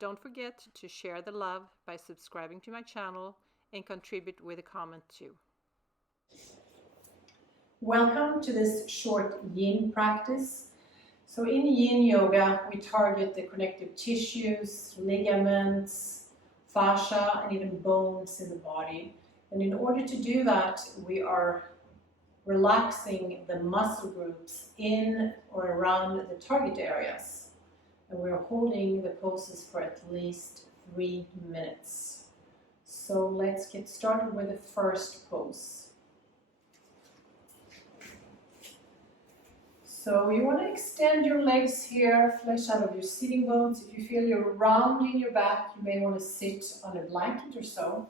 Don't forget to share the love by subscribing to my channel and contribute with a comment too. Welcome to this short Yin practice. So in Yin Yoga, we target the connective tissues, ligaments, fascia, and even bones in the body. And in order to do that, we are relaxing the muscle groups in or around the target areas. And we're holding the poses for at least 3 minutes. So let's get started with the first pose. So you want to extend your legs here, flesh out of your sitting bones. If you feel you're rounding your back, you may want to sit on a blanket or so.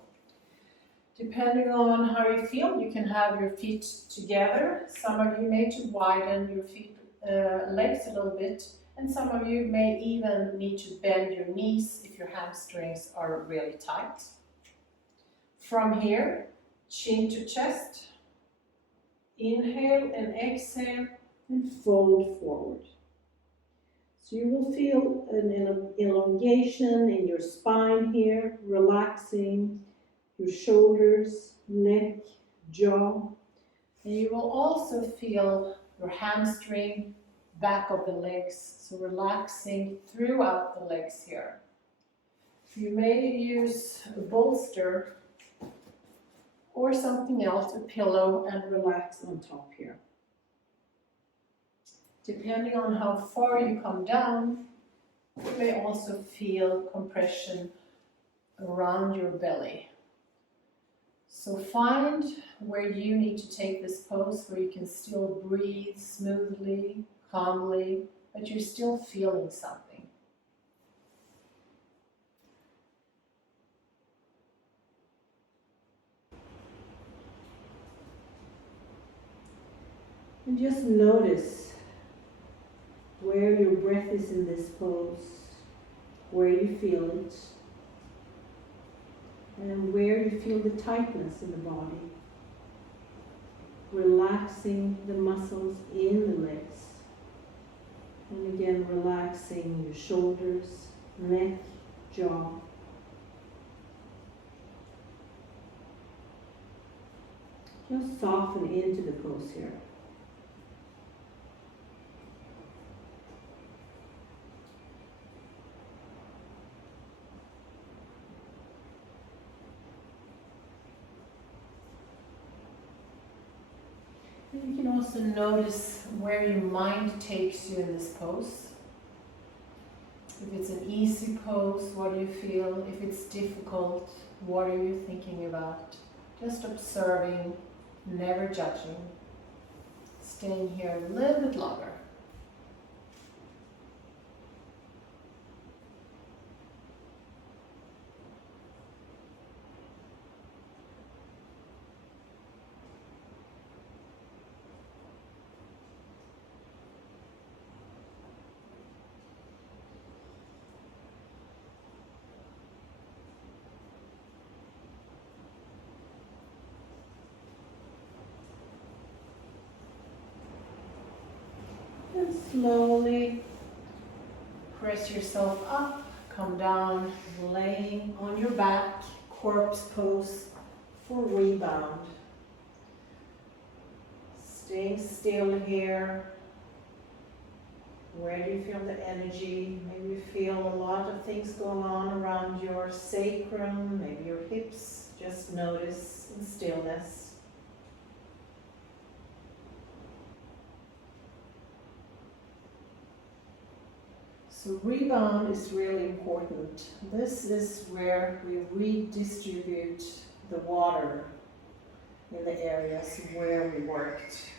Depending on how you feel, you can have your feet together. Some of you may widen your legs a little bit, and some of you may even need to bend your knees if your hamstrings are really tight. From here, chin to chest. Inhale and exhale. And fold forward. So you will feel an elongation in your spine here, relaxing your shoulders, neck, jaw. And you will also feel your hamstring, back of the legs, so relaxing throughout the legs here. You may use a bolster or something else, a pillow, and relax on top here. Depending on how far you come down, you may also feel compression around your belly. So find where you need to take this pose where you can still breathe smoothly, calmly, but you're still feeling something. And just notice where your breath is in this pose, where you feel it, and where you feel the tightness in the body. Relaxing the muscles in the legs. And again, relaxing your shoulders, neck, jaw. Just soften into the pose here. You can also notice where your mind takes you in this pose. If it's an easy pose, what do you feel? If it's difficult, what are you thinking about? Just observing, never judging. Staying here a little bit longer. And slowly press yourself up, come down, laying on your back, corpse pose for rebound. Staying still here. Where do you feel the energy? Maybe you feel a lot of things going on around your sacrum, maybe your hips. Just notice in stillness. So rebound is really important. This is where we redistribute the water in the areas where we worked.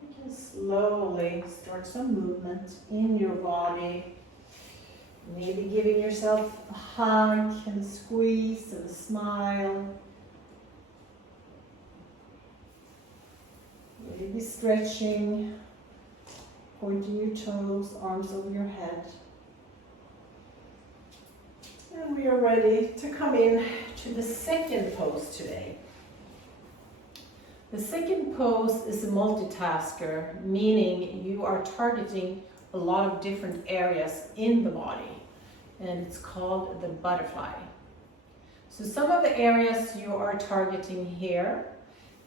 You can slowly start some movement in your body. Maybe giving yourself a hug and a squeeze and a smile. Maybe stretching, pointing your toes, arms over your head. And we are ready to come in to the second pose today. The second pose is a multitasker, meaning you are targeting a lot of different areas in the body, and it's called the butterfly. So some of the areas you are targeting here,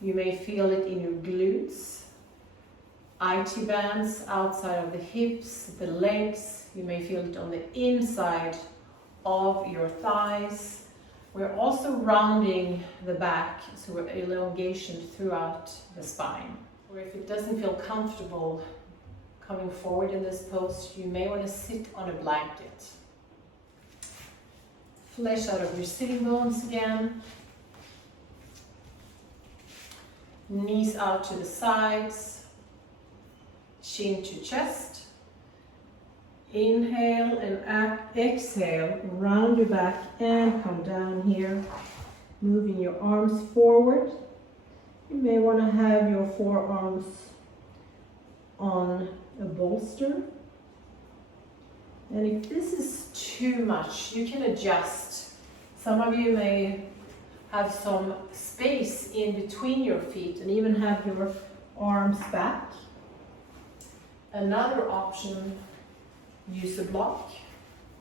you may feel it in your glutes, IT bands outside of the hips, the legs, you may feel it on the inside of your thighs. We're also rounding the back, so we're elongation throughout the spine. Or if it doesn't feel comfortable coming forward in this pose, you may want to sit on a blanket. Flesh out of your sitting bones again. Knees out to the sides. Chin to chest. Inhale and exhale, round your back and come down here. Moving your arms forward. You may want to have your forearms on a bolster. And if this is too much, you can adjust. Some of you may have some space in between your feet and even have your arms back. Another option, use a block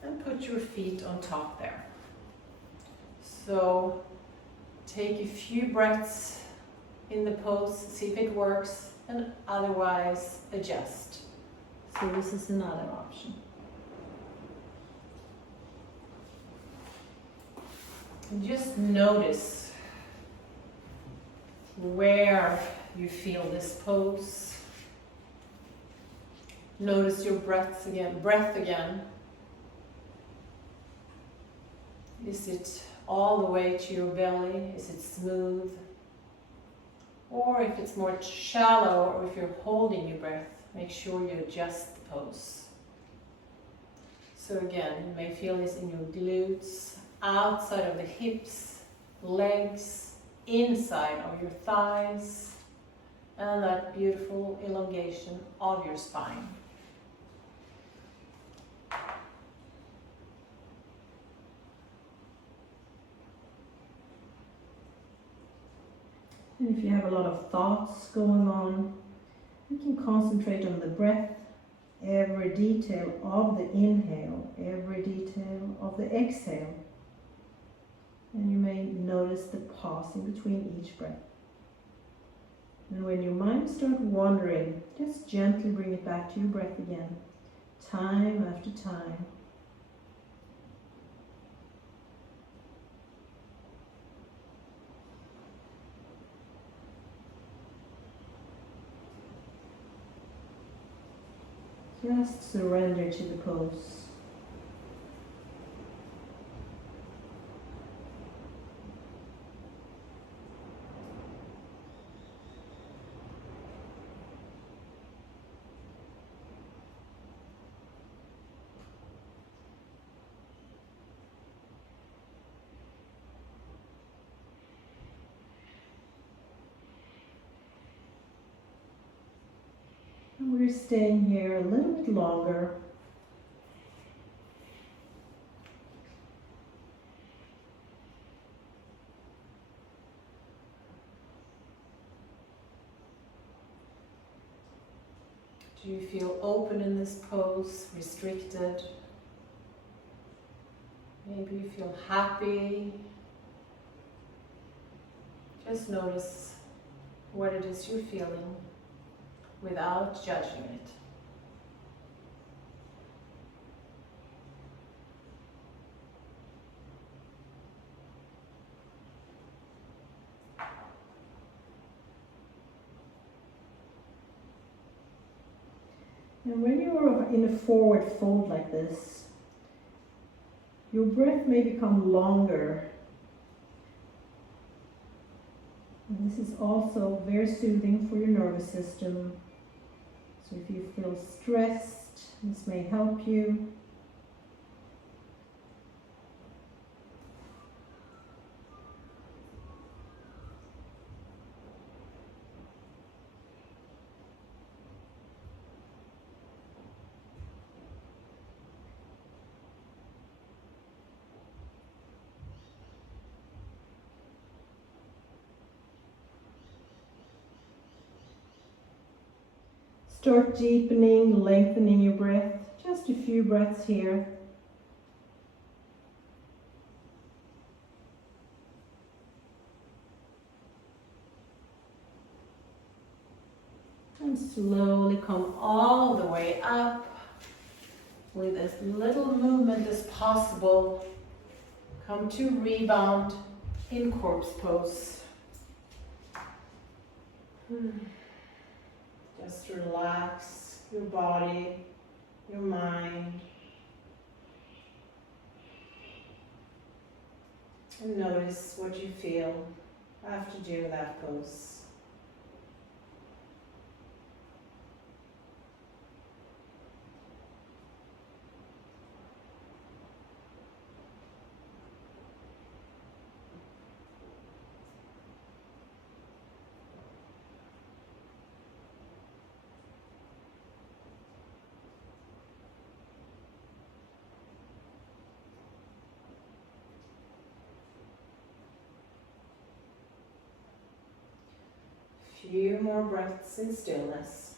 and put your feet on top there. So take a few breaths in the pose, see if it works, and otherwise adjust. So this is another option. And just notice where you feel this pose. Notice your breath again. Is it all the way to your belly? Is it smooth? Or if it's more shallow, or if you're holding your breath, make sure you adjust the pose. So again, you may feel this in your glutes, outside of the hips, legs, inside of your thighs, and that beautiful elongation of your spine. And if you have a lot of thoughts going on, you can concentrate on the breath, every detail of the inhale, every detail of the exhale. And you may notice the pause in between each breath. And when your mind starts wandering, just gently bring it back to your breath again, time after time. Just surrender to the pose. And we're staying here a little bit longer. Do you feel open in this pose, restricted? Maybe you feel happy. Just notice what it is you're feeling without judging it. And when you are in a forward fold like this, your breath may become longer. And this is also very soothing for your nervous system. So if you feel stressed, this may help you. Start deepening, lengthening your breath. Just a few breaths here. And slowly come all the way up with as little movement as possible. Come to rebound in corpse pose. Just relax your body, your mind, and notice what you feel after doing that pose. Few more breaths in stillness.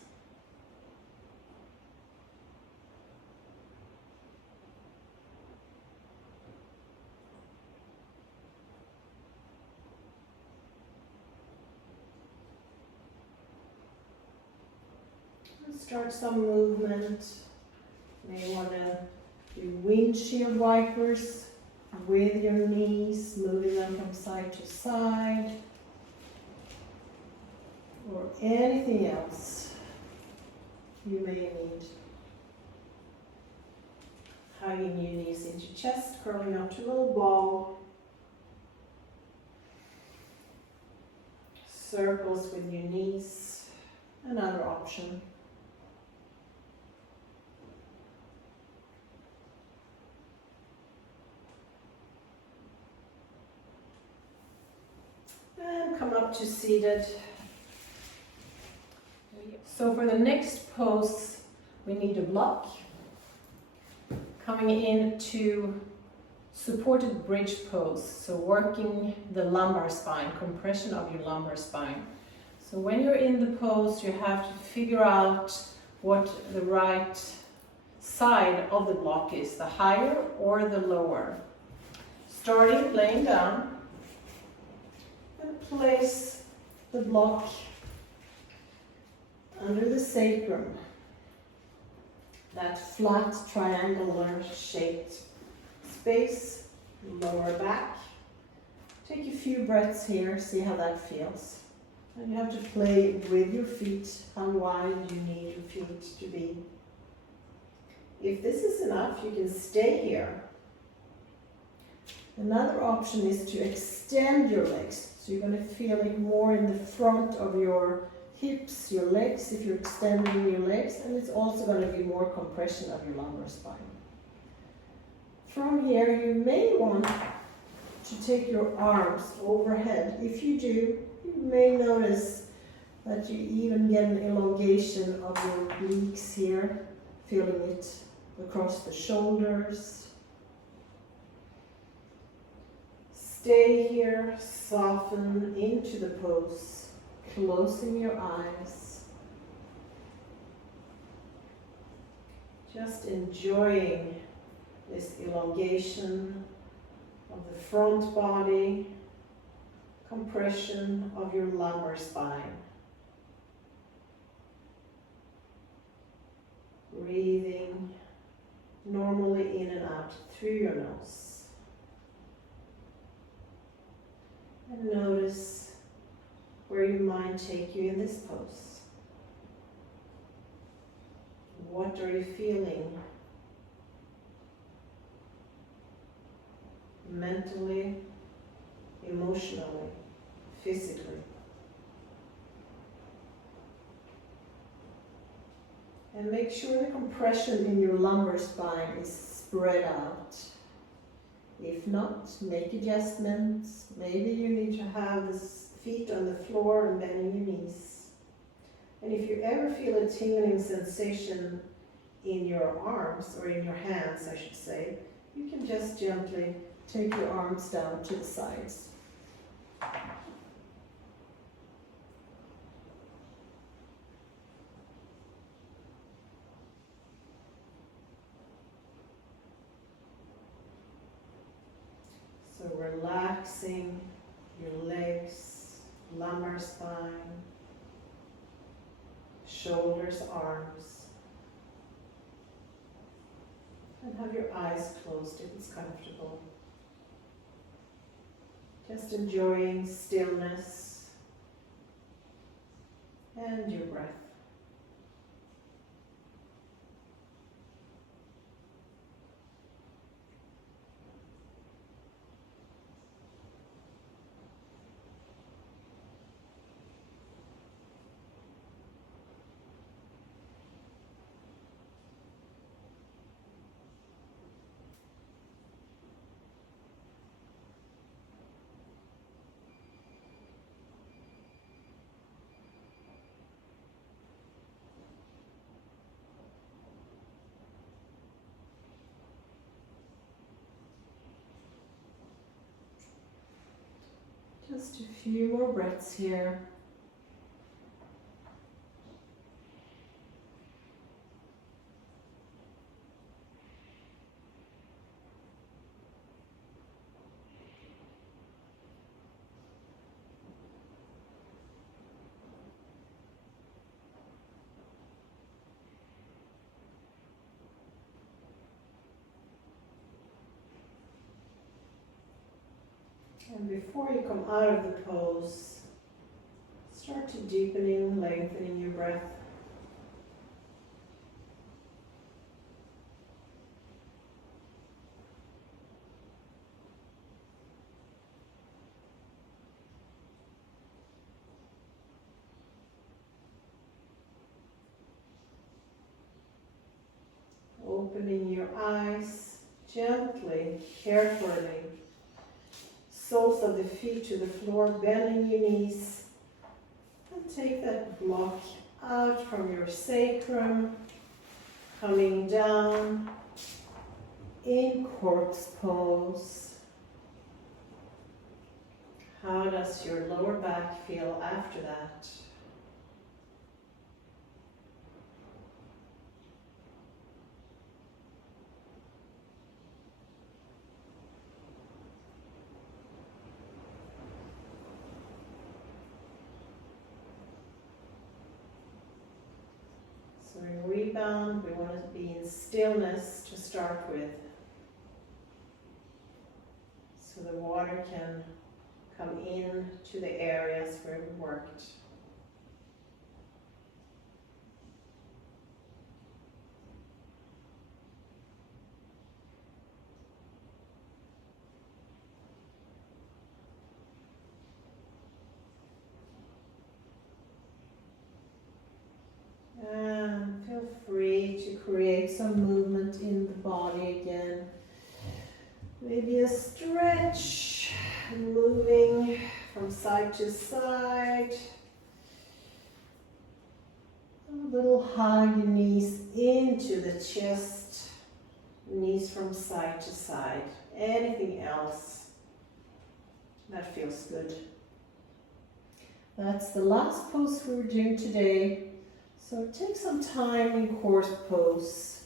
And start some movement. You may want to do windshield wipers with your knees, moving them from side to side. Or anything else you may need. Hugging your knees into chest, curling up to a little ball. Circles with your knees, another option. And come up to seated. So for the next pose, we need a block. Coming into supported bridge pose. So working the lumbar spine, compression of your lumbar spine. So when you're in the pose, you have to figure out what the right side of the block is, the higher or the lower. Starting laying down, and place the block under the sacrum, that flat triangular shaped space, lower back. Take a few breaths here, see how that feels. And you have to play with your feet, how wide you need your feet to be. If this is enough, you can stay here. Another option is to extend your legs. So you're going to feel it more in the front of your hips, your legs, if you're extending your legs, and it's also going to be more compression of your lumbar spine. From here, you may want to take your arms overhead. If you do, you may notice that you even get an elongation of your obliques here, feeling it across the shoulders. Stay here, soften into the pose. Closing your eyes, just enjoying this elongation of the front body, compression of your lumbar spine. Breathing normally in and out through your nose. And notice where your mind take you in this pose. What are you feeling? Mentally, emotionally, physically. And make sure the compression in your lumbar spine is spread out. If not, make adjustments. Maybe you need to have the feet on the floor and bending your knees. And if you ever feel a tingling sensation in your arms, or in your hands, I should say, you can just gently take your arms down to the sides. So relaxing your legs, lumbar spine, shoulders, arms. And have your eyes closed if it's comfortable. Just enjoying stillness and your breath. Just a few more breaths here. And before you come out of the pose, start to deepening, lengthening your breath. Opening your eyes gently, carefully. Soles of the feet to the floor, bending your knees. And take that block out from your sacrum, coming down in corpse pose. How does your lower back feel after that? So in rebound, we want to be in stillness to start with. So the water can come in to the areas where we worked. And feel free to create some movement in the body again. Maybe a stretch, moving from side to side. A little hug your knees into the chest, knees from side to side. Anything else that feels good. That's the last pose we were doing today. So take some time in corpse pose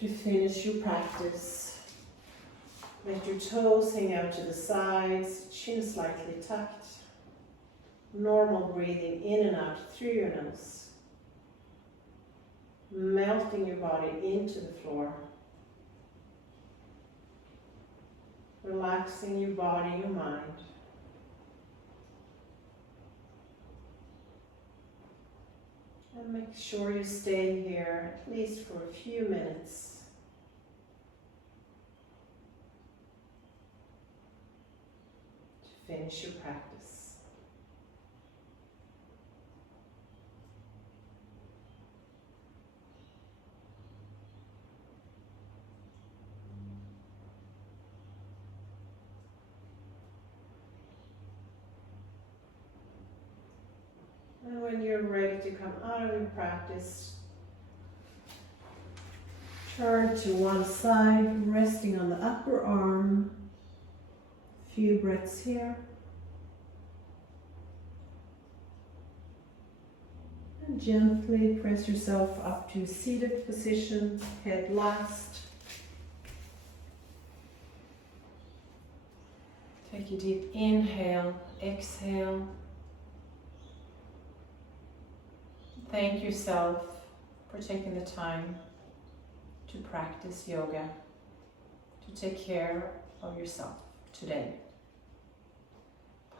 to finish your practice. Let your toes hang out to the sides, chin slightly tucked. Normal breathing in and out through your nose. Melting your body into the floor. Relaxing your body, your mind. And make sure you stay here at least for a few minutes. To finish your practice. And when you're ready to come out of your practice, turn to one side, resting on the upper arm. A few breaths here. And gently press yourself up to seated position, head last. Take a deep inhale, exhale. Thank yourself for taking the time to practice yoga, to take care of yourself today.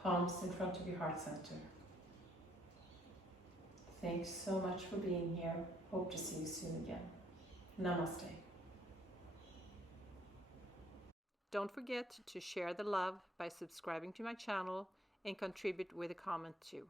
Palms in front of your heart center. Thanks so much for being here. Hope to see you soon again. Namaste. Don't forget to share the love by subscribing to my channel and contribute with a comment too.